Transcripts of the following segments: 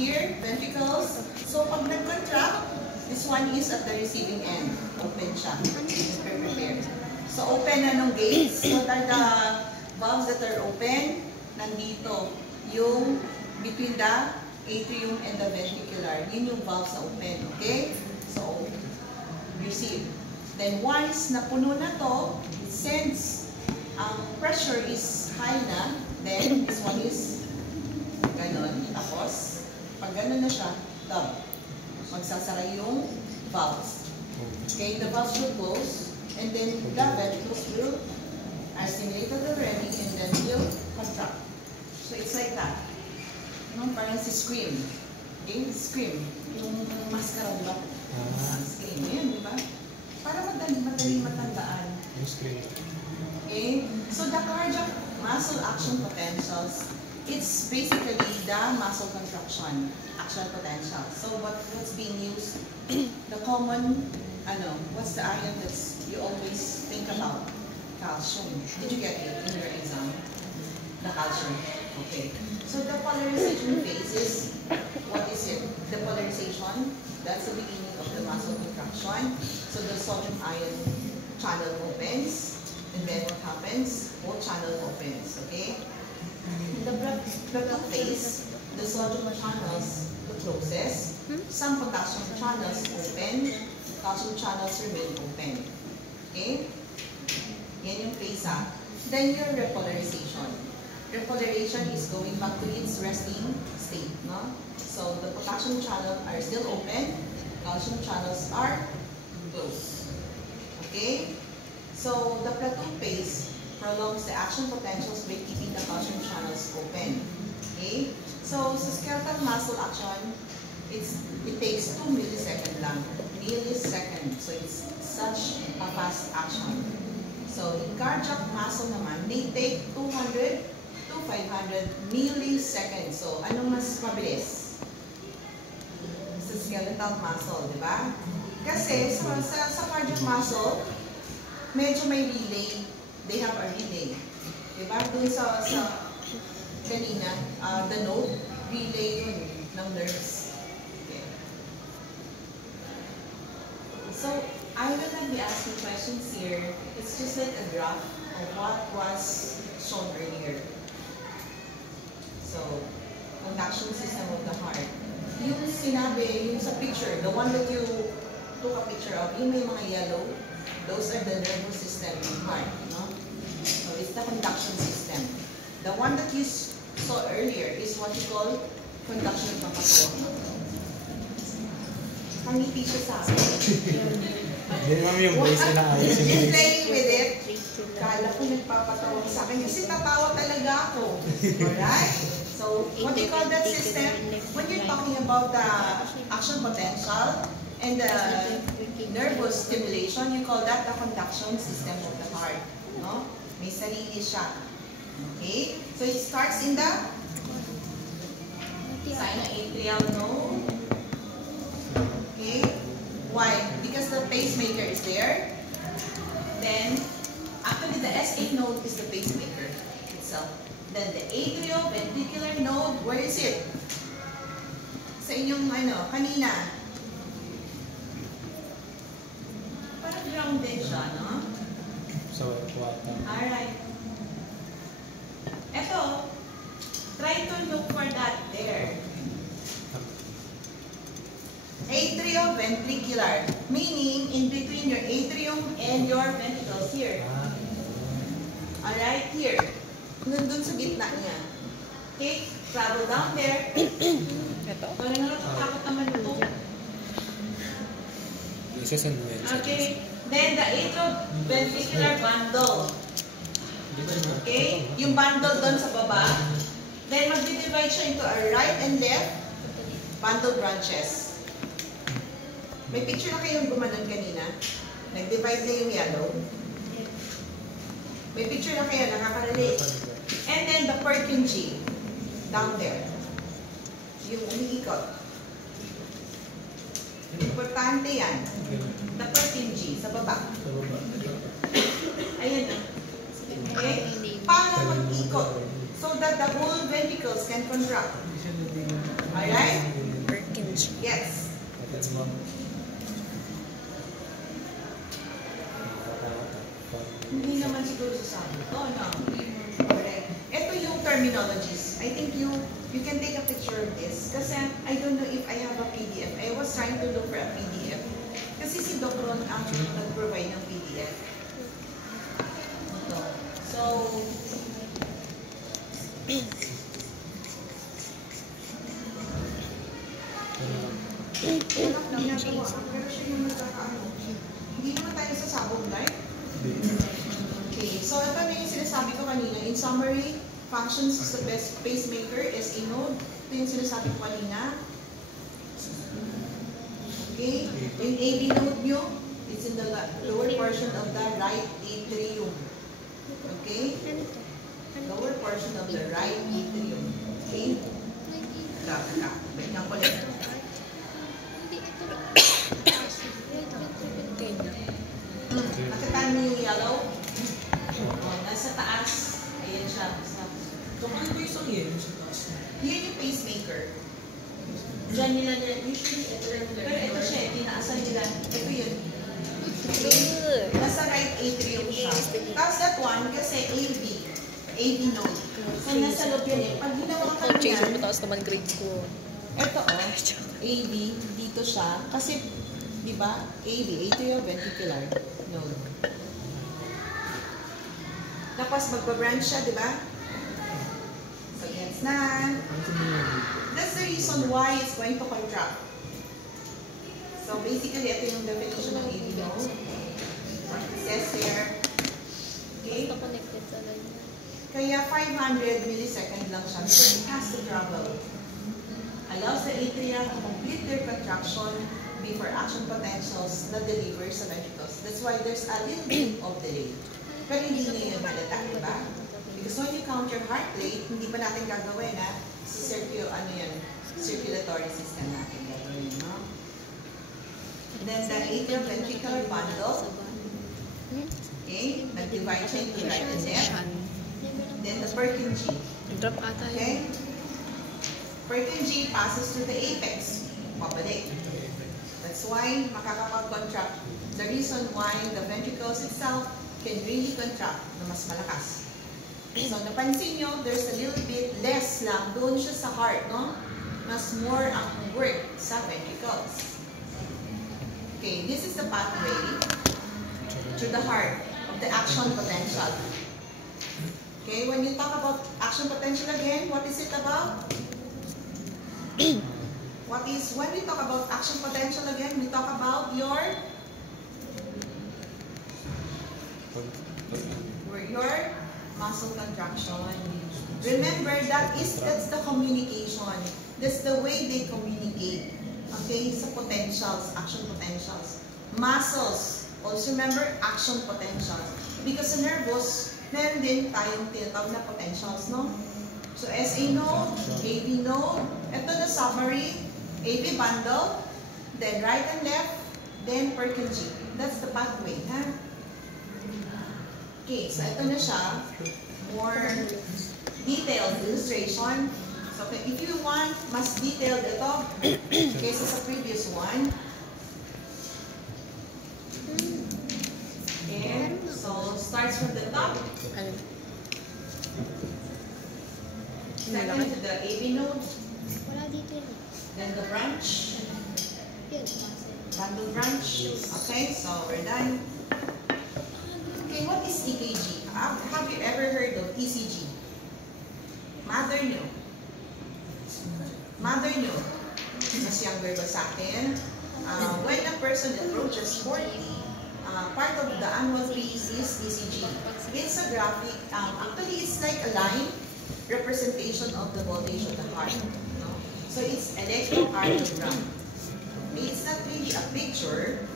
here, ventricles. So pag nag-contract, this one is at the receiving end. Open siya. Prepare. So open na ng gates. So that the valves that are open, nandito. Yung between the atrium and the ventricular. Yun yung valves na open. Okay? So, receive. Then once napuno na to, since ang pressure is high na, then this one is ganon. Tapos, pag ganon na siya, stop. Magsasara yung valves. Okay, the valves will close, and then the ventricles will are stimulated already, and then will contract. So it's like that. No, parang si Scream. Okay, Scream. Yung maskara, di ba? Scream. Ayan, di ba? Para madaling matandaan. Yung Scream. Okay, so the cardiac muscle action potentials, it's basically the muscle contraction action potential. So what's being used? The common, what's the ion that's you always think about? Calcium. Did you get it in your exam? The calcium. Okay. So the polarization phase is, what is it? The polarization, that's the beginning of the muscle contraction. So the sodium ion channel opens, and then what happens? Both channel opens, okay? In the blood phase, the sodium channels closes, some potassium channels open, calcium channels remain open. Okay? Yan yung phase ha. Then your repolarization. Repolarization is going back to its resting state, no? So the potassium channels are still open, calcium channels are closed. Okay? So the plateau phase prolongs the action potentials by keeping the calcium channels open. Okay? So sa skeletal muscle action, it takes 2 milliseconds lang. Millisecond. So it's such a fast action. So in cardiac muscle naman, they take 200 to 500 milliseconds. So anong mas mabilis? Sa skeletal muscle, di ba? Kasi sa cardiac muscle, medyo may relay. They have a relay. Di ba? Doon sa kanina, the node, relay yun ng nerves. Okay. So, I will not be asking questions here. It's just like a graph of what was shown earlier. So, conduction system of the heart. Yung sinabi, yung sa picture, the one that you took a picture of, yung may mga yellow, those are the nervous system in the heart. No? So, it's the conduction system. The one that you saw earlier is what you call conduction papatong. Pangiti siya sa akin. Hindi naman yung base na ayos. Just playing with it. Kala ko nagpapatawag sa akin kasi tatawa talaga ako. Alright? So, what do you call that system? When you're talking about the action potential and the nervous stimulation, you call that the conduction system of the heart. No? May sarili siya. Okay? So, it starts in the sinoatrial node. Okay? Why? Because the pacemaker is there. Then, actually the SA node is the pacemaker itself. Then the atrioventricular node, where is it? Sa inyong kanina. Parang grounded siya, no? So, what? Alright. Eto, try to look for that there. Atrioventricular, meaning in between your atrium and your ventricles here. Alright, here. Nandun sa gitna niya. Okay, travel down there. Ito? Parang nakatakot naman ito. Okay, then the atrioventricular bundle. Okay, yung bundle doon sa baba. Then mag-divide siya into a right and left bundle branches. May picture na kayong gumanon kanina. Nag-divide na yung yellow. May picture na kayo, nakaka-relate. And then the Purkinje, down there. Yung umiikot. Importante yan. The Purkinje, sa baba. Ayan na. Okay? Para mag-ikot. So that the whole ventricles can contract. Alright? Purkinje. Yes. That's one. Hindi naman siguro sasabi. Oh, no. Correct. Ito yung terminologies. I think you can take a picture of this. Kasi I don't know if I have a PDF. I was trying to look for a PDF. Kasi si Doc Ron ang nag-provide ng PDF. Ito. So, anak na ginagawa. Pero siya yung nagkakaano. Hindi naman tayo sasabog, right? Okay, so ito na yung sinasabi ko kanina. In summary, functions is the best pacemaker is a node. Ito yung sinasabi ko kanina. Okay, yung AV node nyo, it's in the lower portion of the right atrium. Okay, lower portion of the right atrium. Okay, wait lang ulit. Nakita niyo yung yellow? Oh, nasa taas. Ayan siya. So, ano ba yung yellow sa taas? Yan yung pacemaker. Diyan nila, usually ito lang. Pero ito siya, tinaasan nila. Ito yun. Okay? Nasa right atrium siya. Tapos that one, kasi AV node. So nasa loob yan eh. Pag ginawa ka Jason, niyan, mataas naman grade ko. ito AV, dito siya. Kasi, di ba, AV, atrioventricular node. Tapos magpa-branch siya, di ba? So, gets na. That's the reason why it's going to contract. So, basically, ito yung definition ng AV node. It says here. Okay? Connected sa line. Kaya 500 millisecond lang siya because it has to travel. Allows the atria to complete their contraction before action potentials na deliver sa ventricles. That's why there's a little bit of delay. Pero hindi nyo yun malata, di ba? Because when you count your heart rate, hindi pa natin gagawin na sa circulatory system natin gagawin, no? And then the atrioventricular bundle, okay, nag-divide siya into right and left. Then the Purkinje. Drop ata yun. Okay? Purkinje passes to the apex. Pabalik. That's why makakapag-contract. The reason why the ventricles itself can really contract na mas malakas. So, napansin nyo, there's a little bit less lang doon siya sa heart, no? Mas more ang work sa ventricles. Okay, this is the pathway to the heart of the action potential. Okay, when you talk about action potential again, what is it about? When we talk about action potential again, we talk about your muscle contraction. Remember, that's the communication. That's the way they communicate. Okay, sa potentials, action potentials. Muscles, also remember, action potentials. Because sa nervous, meron din tayong tinatawag na potentials, no? So, SA node, AV node, ito na summary, AV bundle, then right and left, then Purkinje. That's the pathway, ha? Okay, so ito na siya, more detailed illustration. So, if you want mas detailed ito, kaysa sa previous one. Okay, so starts from the top. Second to the AV node. Wala dito yun. Then the branch. Yun. Bundle branch. Okay, so we're done. Okay, what is EKG? Have you ever heard of ECG? Mother nyo. Mother nyo. Mas younger ba sa akin? When a person approaches 40, part of the annual fee is ECG. It's a graphic. Actually, it's like a line representation of the voltage of the heart. No? So it's electrocardiogram. It's not really a picture.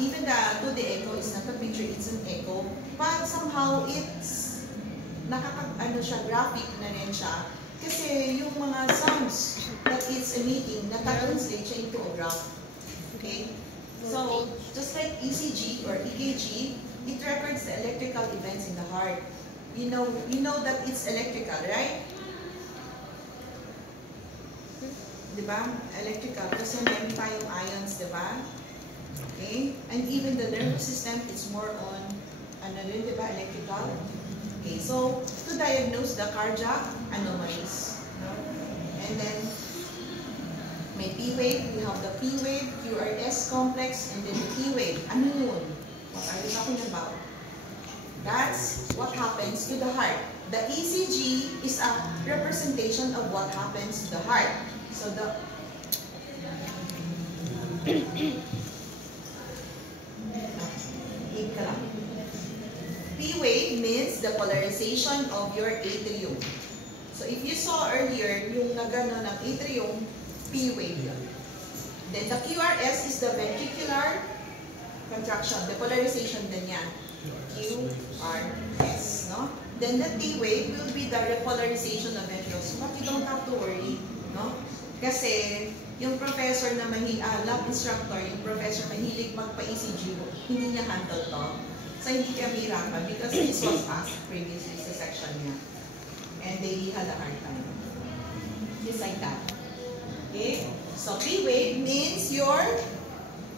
Even the echo is not a picture, it's an echo. But somehow it's graphic na rin siya. Kasi yung mga sounds that it's emitting, nata-translate siya into a graph. Okay? So, just like ECG or EKG, it records the electrical events in the heart. You know that it's electrical, right? di ba? Electrical, kasi meron tayong ions, di ba? Okay? And even the nervous system, it's more on, ano rin, di ba? Electrical. Okay, so to diagnose the cardiac anomalies. No? And then, may P wave, we have the P wave, QRS complex, and then the T wave. Ano yun? What are you talking about? That's what happens to the heart. The ECG is a representation of what happens to the heart. So the P wave means the polarization of your atrium. So if you saw earlier, yung nagano ng atrium, P wave yun. Then the QRS is the ventricular contraction, the polarization din yan. QRS, no? Then the T wave will be the repolarization of ventricles. But you don't have to worry, no? Kasi yung professor na lab instructor, yung professor mahilig magpa-ECG, hindi niya handle to. So hindi ka mahirapan because this was asked previously sa section niya. And they had a hard time. Just like that. Okay? So P wave means your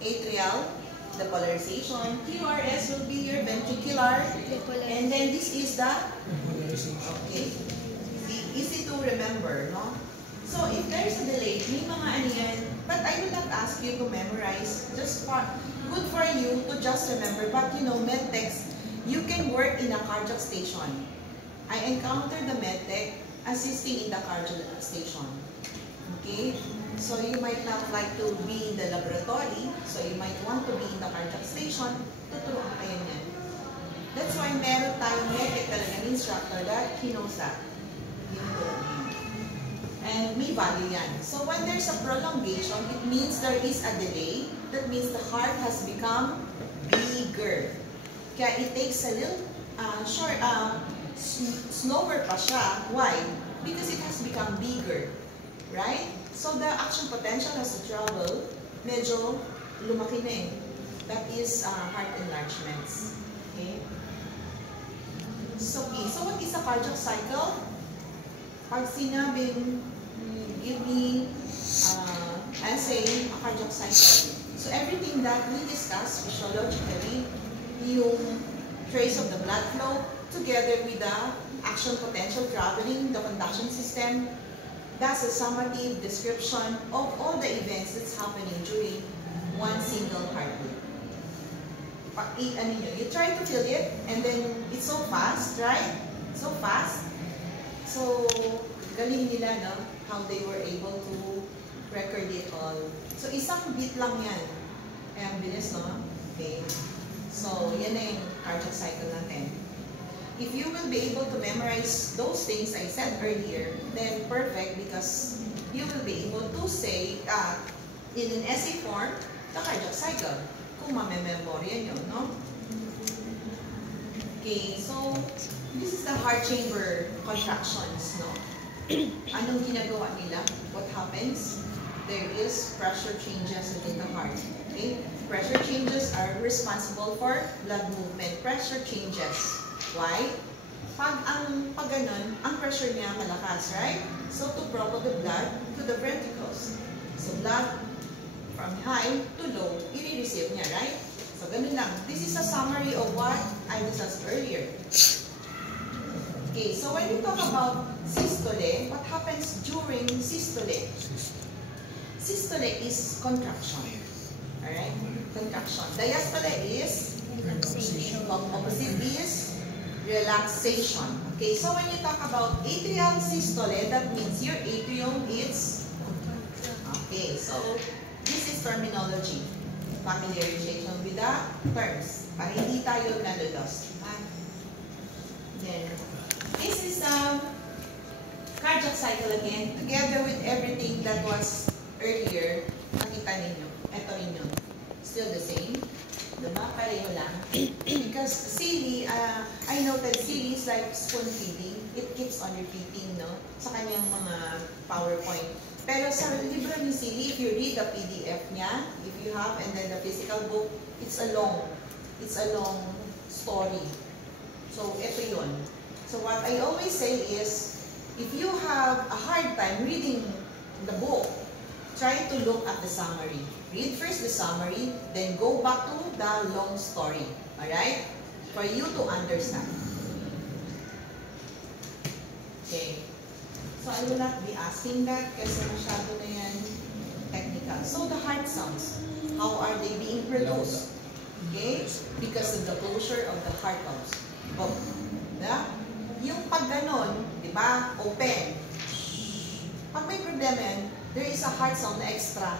atrial, the polarization. QRS will be your ventricular. And then this is the, okay, easy to remember, no? So if there's a delay, may mga ano yan, but I will not ask you to memorize, just good for you to just remember. But you know, medtechs, you can work in a cardiac station. I encountered the medtech assisting in the cardiac station. Okay? So you might not like to be in the laboratory, so you might want to be in the cardiac station, tuturuan kayo niyan. That's why meron tayong medtech talaga ng instructor that he knows that. And may value yan. So when there's a prolongation, it means there is a delay. That means the heart has become bigger. Kaya it takes a little slower pa siya. Why? Because it has become bigger. Right? So the action potential has to travel, medyo lumaki na eh. That is heart enlargements. Okay? So what is a cardiac cycle? Pag sinabing, give me essay, a cardiac cycle. So everything that we discuss physiologically, yung trace of the blood flow, together with the action potential traveling, the conduction system, that's a summative description of all the events that's happening during one single heartbeat. You try to feel it, and then it's so fast, right? So fast. So, galing nila, no? How they were able to record it all. So, isang beat lang yan. Kaya ang bilis, no? Okay. So, yan na yung cardiac cycle natin. If you will be able to memorize those things I said earlier, then perfect, because you will be able to say in an essay form, the cardiac cycle, kung mamememorya nyo, no? Okay, so this is the heart chamber contractions, no? Anong ginagawa nila? What happens? There is pressure changes within the heart. Okay? Pressure changes are responsible for blood movement. Pressure changes. Why? Pag ganun, ang pressure niya malakas, right? So to propel the blood to the ventricles. So blood from high to low, i-receive niya, right? So ganun lang. This is a summary of what I discussed earlier. Okay, so when we talk about systole, what happens during systole? Systole is contraction. Alright? Contraction. Diastole is opposite is relaxation. Okay, so when you talk about atrial systole, that means your atrium is okay. So this is terminology. Familiarization with the terms. Para hindi tayo nalolost. Then, this is cardiac cycle again, together with everything that was earlier. Nakita ninyo. Ito rin yun. Still the same. Diba? Pareho lang. Because Silly, I noted Silly is like spoon feeding. It keeps on repeating, no? Sa kanyang mga PowerPoint. Pero sa libro ni Silly, if you read the PDF niya, if you have, and then the physical book, it's a long story. So, ito yun. So, what I always say is, if you have a hard time reading the book, try to look at the summary. Read first the summary, then go back to the long story. Alright? For you to understand. Okay. So I will not be asking that kasi masyado na yan technical. So the heart sounds, how are they being produced? Okay? Because of the closure of the heart valves. Oh, diba? Yung pag ganon, di ba, open. Pag may problema yan, there is a heart sound na extra.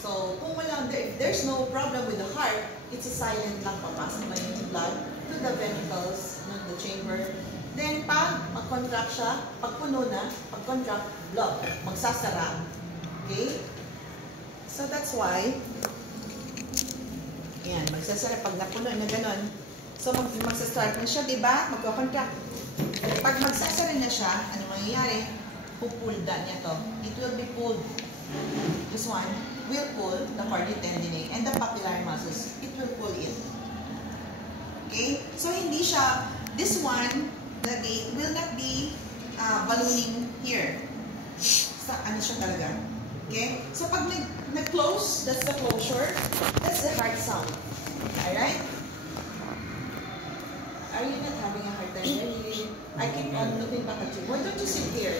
So, kung wala, if there's no problem with the heart, it's a silent lang, papasok na yung blood to the ventricles, the chamber. Then, pag mag-contract siya, pag puno na, pag-contract, blood, magsasara. Okay? So, that's why, yan, magsasara pag napuno na ganon. So, magsastart na siya, di ba? Magko-contract. Pag magsasara na siya, ano mangyayari? Pupulda niya to. It will be pulled. This one will pull the cardiac tendinae and the papillary muscles. It will pull in. Okay? So, hindi siya, this one, the gate, will not be ballooning here. So, ano siya talaga? Okay? So, pag nag-close, that's the closure. That's the heart sound. Alright? Are you not having a hard time there? I keep on looking back at you. Why don't you sit here?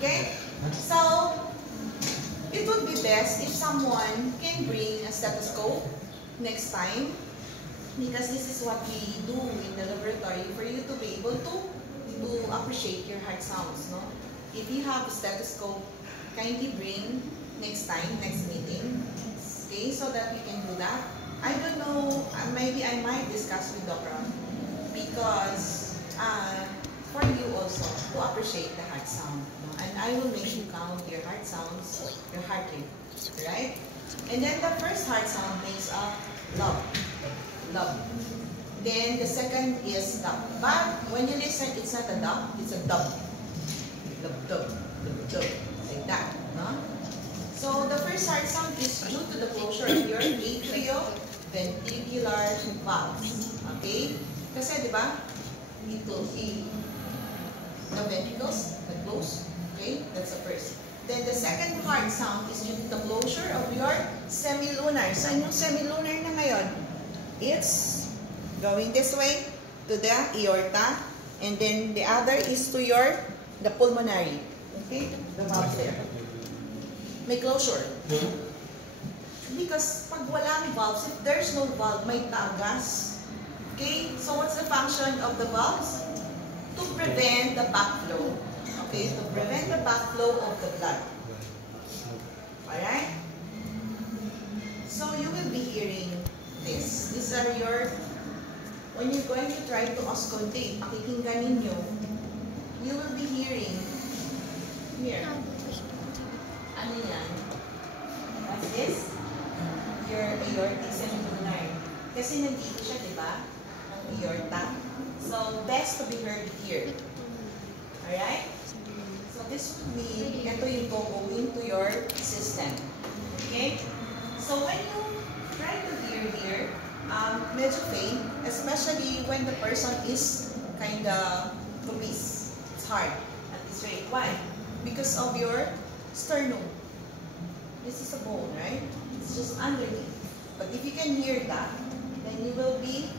Okay? So, it would be best if someone can bring a stethoscope next time, because this is what we do in the laboratory for you to be able to appreciate your heart sounds. No? If you have a stethoscope, kindly bring next time, next meeting, okay, so that we can do that. I don't know, maybe I might discuss with Dr. because for you also to appreciate the heart sound. No? And I will make you count your heart sounds, your heart rate, right? And then the first heart sound makes a love. Love. Then the second is dub. But when you listen, it's not a dub, it's a dub. Dub, dub, dub, dub. Like that. No? So the first heart sound is due to the closure of your atrioventricular valves. Okay? Kasi, di ba? It will see the ventricles that close. Okay? That's the first. Then the second heart sound is due to the closure of your semilunar. Saan yung semilunar na ngayon? It's going this way to the aorta, and then the other is to the pulmonary. Okay? The valve there. May closure. Because pag walang valves, if there's no valve, may tagas. Okay? So what's the function of the valves? To prevent the backflow. Okay? To prevent the backflow of the blood. Alright? So you will be hearing this. These are your, when you're going to try to auscultate, pakikinggan ninyo, you will be hearing, here, ano yan? What's this? Your aortic semilunar. Kasi nandito siya, di ba? Ang aorta. So, best to be heard here. Alright? So, this would mean, ito yung going to your system. Okay? So, when you try to hear here, medyo faint, especially when the person is kinda obese. It's hard at this rate. Why? Because of your sternum. This is a bone, right? It's just underneath. But if you can hear that, then you will be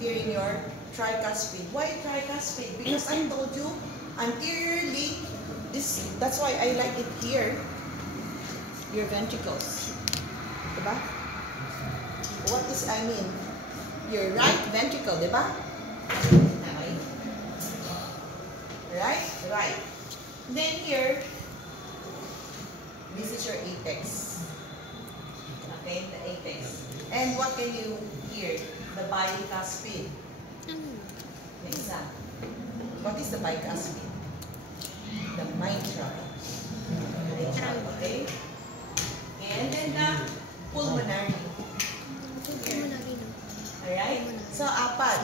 hearing your tricuspid. Why tricuspid? Because I told you anteriorly, that's why I like it here, your ventricles. Diba? What is, I mean, your right ventricle, diba? Right? Right. Then here, this is your apex. Okay, the apex. And what can you hear? The bicuspid. Exactly. What is the bicuspid? The mitral. Mitral, okay? And then the pulmonary. Alright? So, apat.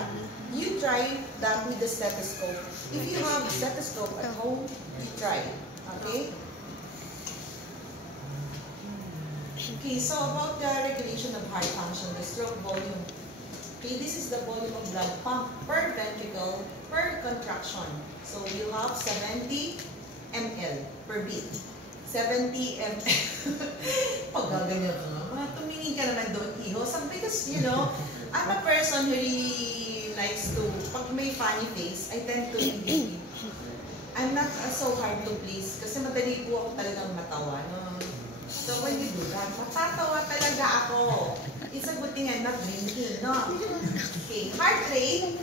You try that with the stethoscope. If you have a stethoscope at home, you try. Okay? Okay, so about the regulation of heart function, the stroke volume. Okay, this is the volume of blood pumped per ventricle per contraction. So you have 70 ml per beat. 70 ml. gaganyan ka naman. Tumingin ka naman doon, iho. Because, you know, I'm a person who really likes to, pag may funny face, I tend to really, I'm not so hard to please kasi madali po ako talagang matawa. No? So when you do that, matatawa talaga ako. It's a good thing I'm not drinking, no? Okay, heart rate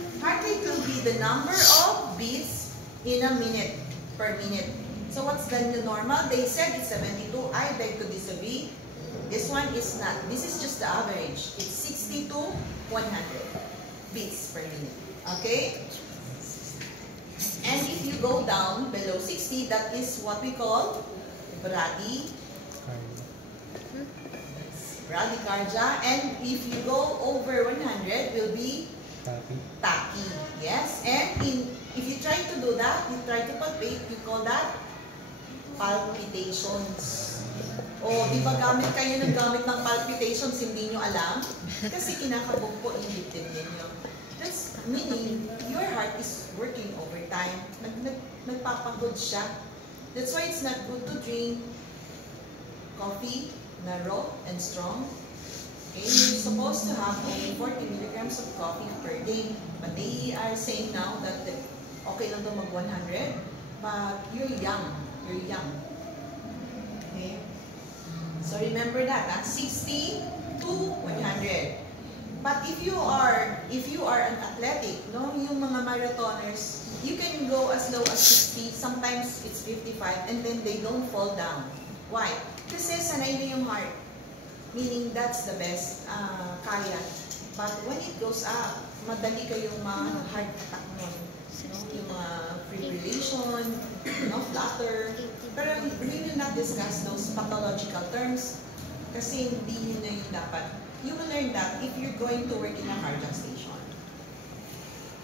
will be the number of beats in a minute, per minute. So what's the normal? They said it's 72. I beg to disagree. This one is not. This is just the average. It's 60 to 100 beats per minute. Okay? And if you go down below 60, that is what we call bradycardia. And if you go over 100, will be tachy. Yes? And if you try to do that, you try to palpate, you call that palpitations. O, di ba gamit kayo ng palpitations, hindi nyo alam? Kasi kinakabog po yung dibdib ninyo. That's meaning, your heart is working overtime. Nagpapagod siya. That's why it's not good to drink coffee na raw and strong. Okay, you're supposed to have only 40 milligrams of coffee per day. But they are saying now that okay lang daw mag 100, but you're young. You're young. Okay? So remember that, 60 to 100. But if you are an athletic, no, yung mga marathoners, you can go as low as 60, sometimes it's 55, and then they don't fall down. Why? Kasi sanay na yung heart. Meaning that's the best kaya. But when it goes up, madali kayong heart attack nun. No? Yung fibrillation, no, flutter. Pero we will not discuss those pathological terms kasi hindi yun na yung dapat. You will learn that if you're going to work in a cardiac station.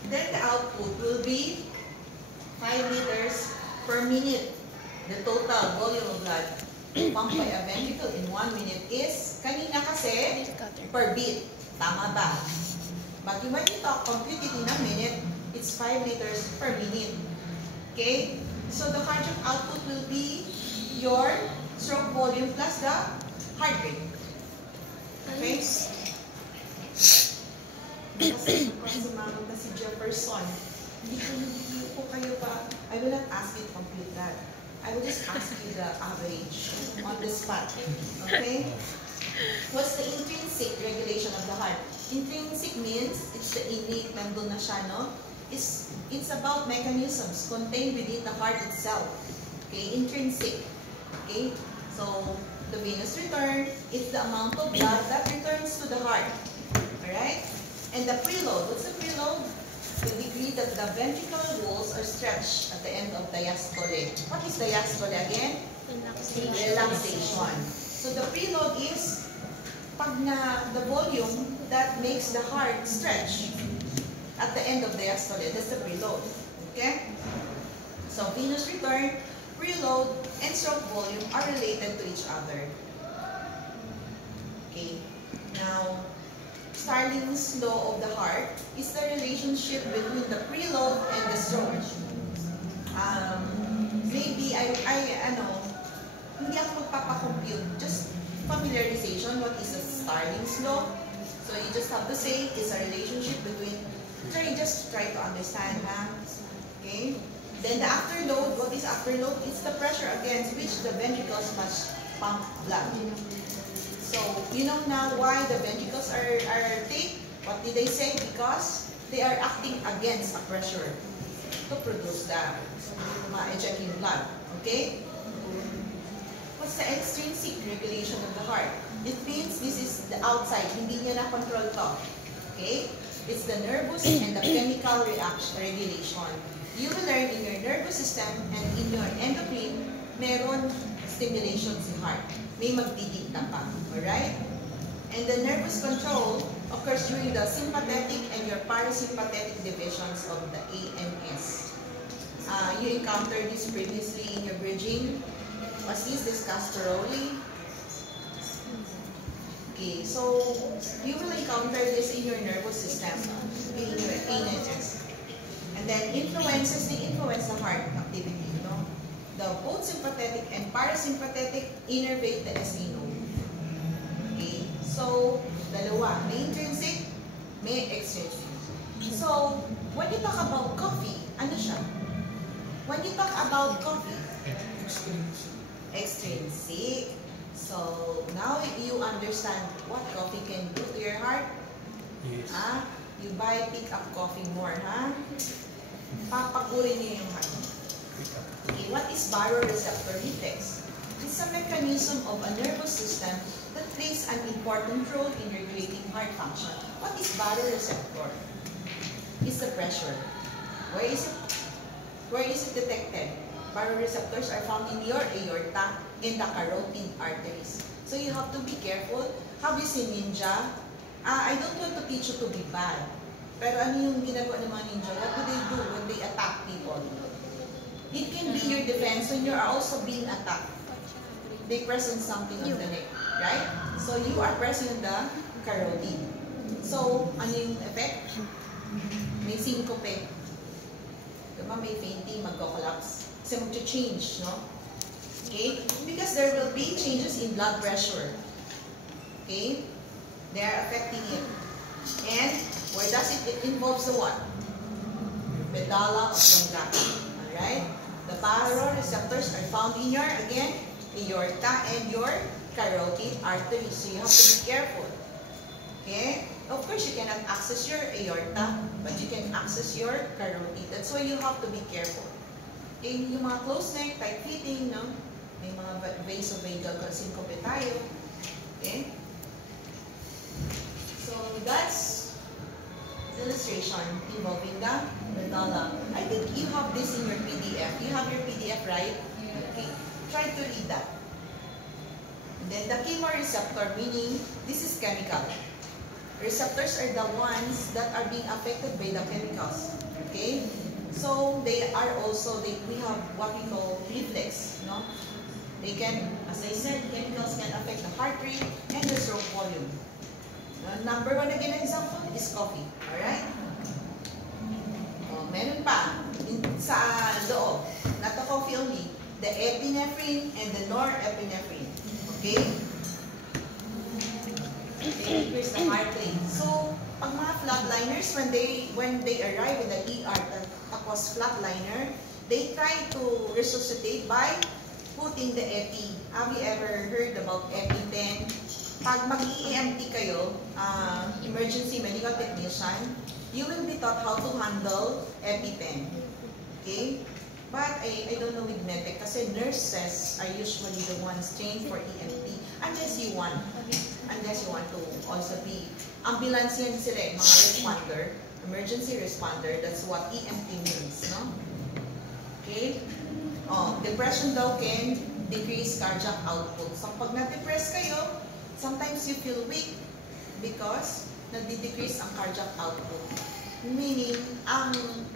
Then the output will be 5 liters per minute. The total volume of blood pumped by a ventricle in 1 minute is, kanina kasi, per beat. Tama ba? But when you talk completely in a minute, it's 5 liters per minute. Okay? So the cardiac output will be your stroke volume plus the heart rate. Okay? Kasi sumamag na si Jefferson. Hindi po kayo pa. I will not ask you to complete that. I will just ask you the average on the spot. Okay? What's the intrinsic regulation of the heart? Intrinsic means it's the innate, nandun na siya, no? It's about mechanisms contained within the heart itself. Okay? Intrinsic. Okay? So, the venous return is the amount of blood that returns to the heart. Alright? And the preload, what's the preload? The degree that the ventricular walls are stretched at the end of diastole. What is diastole again? Relaxation. So the preload is the volume that makes the heart stretch at the end of diastole. That's the preload. Okay? So venous return, preload, and stroke volume are related to each other. Okay. Now, Starling's law of the heart is the relationship between the preload and the stroke. Maybe hindi ako magpapacompute. Just familiarization, what is a Starling's law? So you just have to say it's a relationship between, just try to understand, ha? Okay? Then the afterload, what is afterload? It's the pressure against which the ventricles must pump blood. So, you know now why the ventricles are thick? What did they say? Because they are acting against a pressure to produce the ejecting blood. Okay? What's the extrinsic regulation of the heart? It means this is the outside. Hindi niya na-control to. Okay? It's the nervous and the chemical regulation. You will learn in your nervous system and in your endocrine, meron stimulation sa heart. May magdidikta pa. Alright? And the nervous control occurs during the sympathetic and your parasympathetic divisions of the ANS. You encountered this previously in your bridging. Was this discussed thoroughly? Okay, so you will encounter this in your nervous system, in your ANS. And then influences the heart activity. The both sympathetic and parasympathetic innervate the SE node. So, dalawa. May intrinsic, may extrinsic. So, when you talk about coffee, ano siya? When you talk about coffee, extrinsic. So, now you understand what coffee can do to your heart. Yes. You buy pick up coffee more, ha? Papagurin niyo yung heart. Okay, what is baroreceptor reflex? It's a mechanism of a nervous system that plays an important role in regulating heart function. What is baroreceptor? It's the pressure. Where is it? Where is it detected? Baroreceptors are found in your aorta and the carotid arteries. So you have to be careful. Have you seen ninja? I don't want to teach you to be bad. Pero ano yung ginagawa ng mga ninja? What do they do when they attack people? It can be your defense when you are also being attacked. They press on something on the neck, right? So you are pressing on the carotid. So, ano yung effect? May syncope. Diba? May fainting, magko-collapse. Kasi mag-change, no? Okay? Because there will be changes in blood pressure. Okay? They are affecting it. And where does it? It involves the what? Medulla oblongata. Alright? The baroreceptors are found in your, again, aorta and your carotid arteries. So you have to be careful. Okay? Of course, you cannot access your aorta, but you can access your carotid. That's why you have to be careful. Okay? Yung mga close neck, tight fitting, no? May mga vasovagal syncope tayo. Okay? So that's illustration involving the medulla. I think you have this in your PDF. You have your PDF, right? Okay. Try to read that. And then the chemoreceptor, meaning this is chemical. Receptors are the ones that are being affected by the chemicals. Okay? So they are also, we have what we call reflex. No? They can, as I said, chemicals can affect the heart rate and the stroke volume. Number one again example is coffee. Alright? Meron pa. Sa loob. Not the coffee only. The epinephrine and the norepinephrine. Okay? They increase the heart rate. So, pag mga flatliners, when they arrive in the ER, tapos flatliner, they try to resuscitate by putting the epi. Have you ever heard about EpiPen? Pag mag-EMT kayo, emergency medical technician, you will be taught how to handle EpiPen. Okay? But I don't know with medtech kasi nurses are usually the ones trained for EMT unless you want to also be ambulance yan sila, mga responder, emergency responder. That's what EMT means, no? Okay? Depression daw can decrease cardiac output. So pag na-depress kayo, sometimes you feel weak because nagdi-decrease ang cardiac output. Meaning,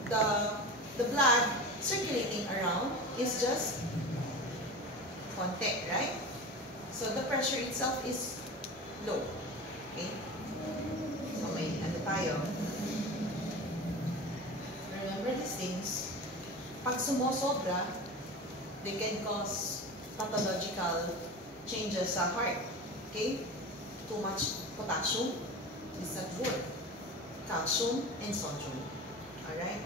the blood circulating around is just konti, right? So the pressure itself is low. Okay? So may ano tayo. Remember these things. Pag sumosobra, they can cause pathological changes sa heart. Okay? Too much potassium is not good. Calcium and sodium. Alright?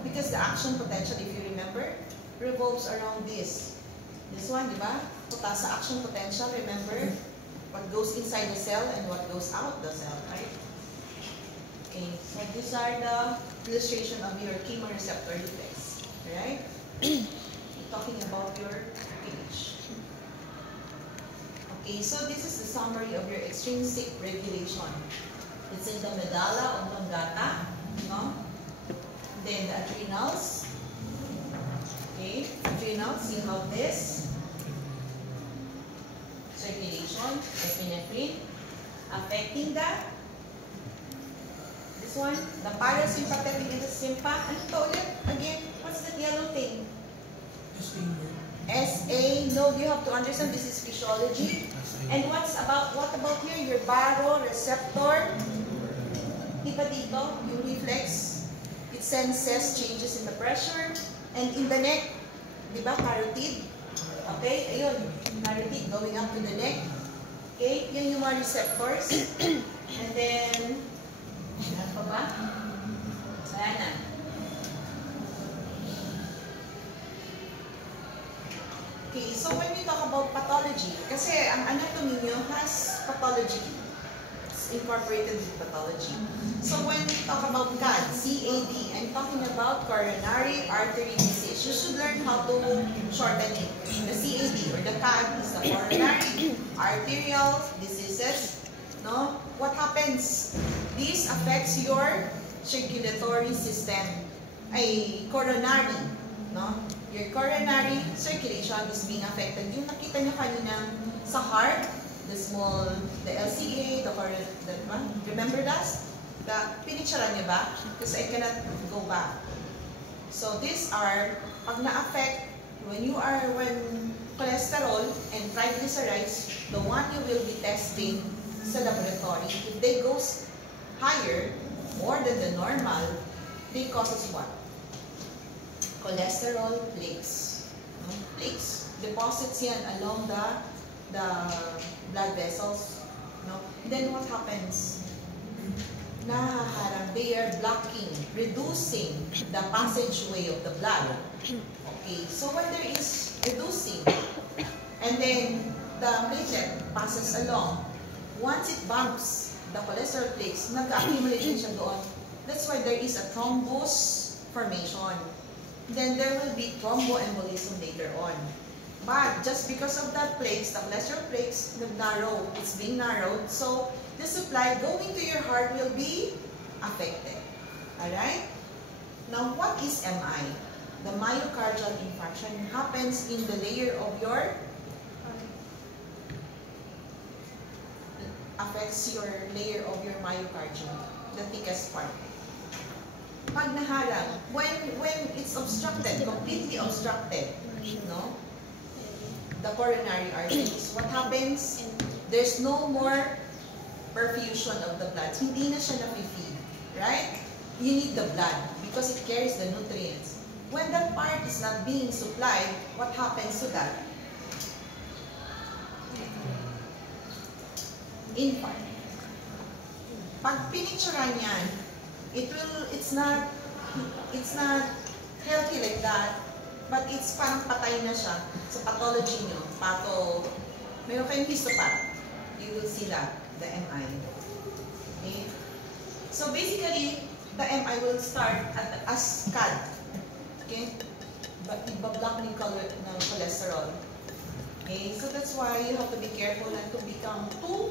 Because the action potential, if you remember, revolves around this. This one, di ba? Sa action potential, remember what goes inside the cell and what goes out the cell, right? Okay, so these are the illustration of your chemoreceptor reflex. Alright? Talking about your page. Okay, so this is the summary of your extrinsic regulation. It's in the medulla oblongata, no? Then the adrenals. Okay, adrenals, you have this. Circulation, epinephrine, affecting the, this one, the parasympathetic and the sympa. Ano to ulit? Again, what's that yellow thing? SA, no, you have to understand this is physiology. And what about here? Your baroreceptor. Diba dito, yung reflex, it senses changes in the pressure. And in the neck, diba, carotid. Okay, ayun, carotid going up to the neck. Okay, yan yung mga receptors. And then, ano pa ba? Wala na. Okay, so when we talk about pathology, kasi ang anatomy nyo has pathology. It's incorporated with pathology. So when we talk about CAD, C-A-D, I'm talking about coronary artery disease. You should learn how to shorten it. The C-A-D or the CAD is the coronary arterial diseases. No? What happens? This affects your circulatory system. Ay, coronary. No? Your coronary circulation is being affected. Yung nakita nyo kanina sa heart, the LCA, remember that? Pinicturean niyo ba? Because I cannot go back. So these are, pag na-affect, when cholesterol and triglycerides, the one you will be testing sa laboratory, if they goes higher, more than the normal, they causes what? Cholesterol plaques. No? Plaques. Deposits yan along the blood vessels. No? Then what happens? Nahaharang. They are blocking, reducing the passageway of the blood. Okay, so when there is reducing, and then the platelet passes along, once it bumps the cholesterol plaques, nag-accumulate din siya doon. That's why there is a thrombus formation. Then there will be thromboembolism later on. But just because of that plaques, the cholesterol plaques, narrow, it's being narrowed, so the supply going to your heart will be affected. Alright? Now, what is MI? The myocardial infarction happens in the layer of your, affects your layer of your myocardium, the thickest part. Pag naharang, when it's obstructed, completely obstructed, no? The coronary arteries, what happens? There's no more perfusion of the blood. Hindi na siya na-feed, right? You need the blood because it carries the nutrients. When that part is not being supplied, what happens to that? Infarct. Pag pinicturean yan, it's not healthy like that, but it's parang patay na siya sa pathology nyo. Meron kayong histopath, you will see that, the MI. Okay? So basically, the MI will start as CAD. Okay? But ibablock ng cholesterol. Okay? So that's why you have to be careful not to become too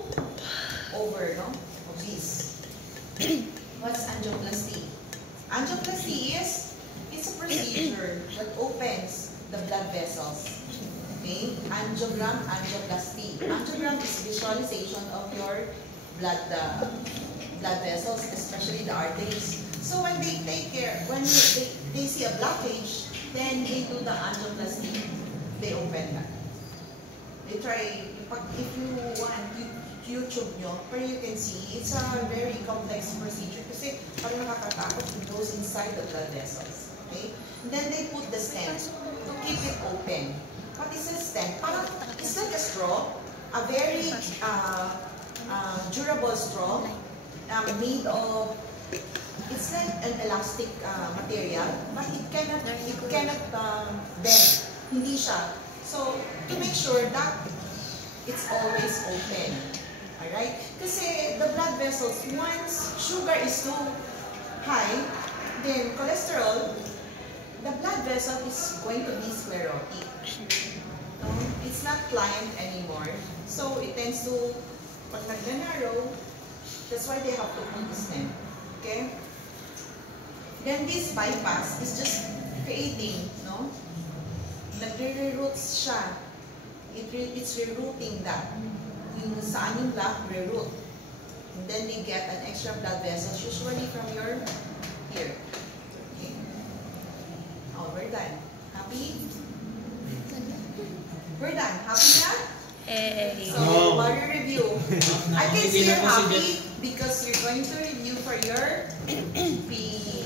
obese. What's angioplasty? Angioplasty it's a procedure that opens the blood vessels. Okay? Angiogram, angioplasty. Angiogram is visualization of your blood vessels, especially the arteries. So when they they see a blockage, then they do the angioplasty. They open that. They try, if you want, YouTube nyo, pero you can see, it's a very complex procedure kasi parang nakakatakot to goes inside the blood vessels. Okay? And then they put the stent to keep it open. What is a stent? Parang, it's like a straw, a very durable straw made of, it's like an elastic material, but it cannot bend. Hindi siya. So, to make sure that it's always open. Alright? Kasi the blood vessels, once sugar is too high, then cholesterol, the blood vessel is going to be sclerotic. No? It's not pliant anymore. So it tends to, pag nag-narrow, that's why they have to put the stent. Okay? Then this bypass is just creating, no? Nagre-roots siya. It's rerouting that. Yung saan yung blood, reroute. And then they get an extra blood vessel, usually from your here. Okay. Oh, we're done. Happy? We're done. Happy na? Hey. So, review. I can see you're happy because you're going to review for your PLE.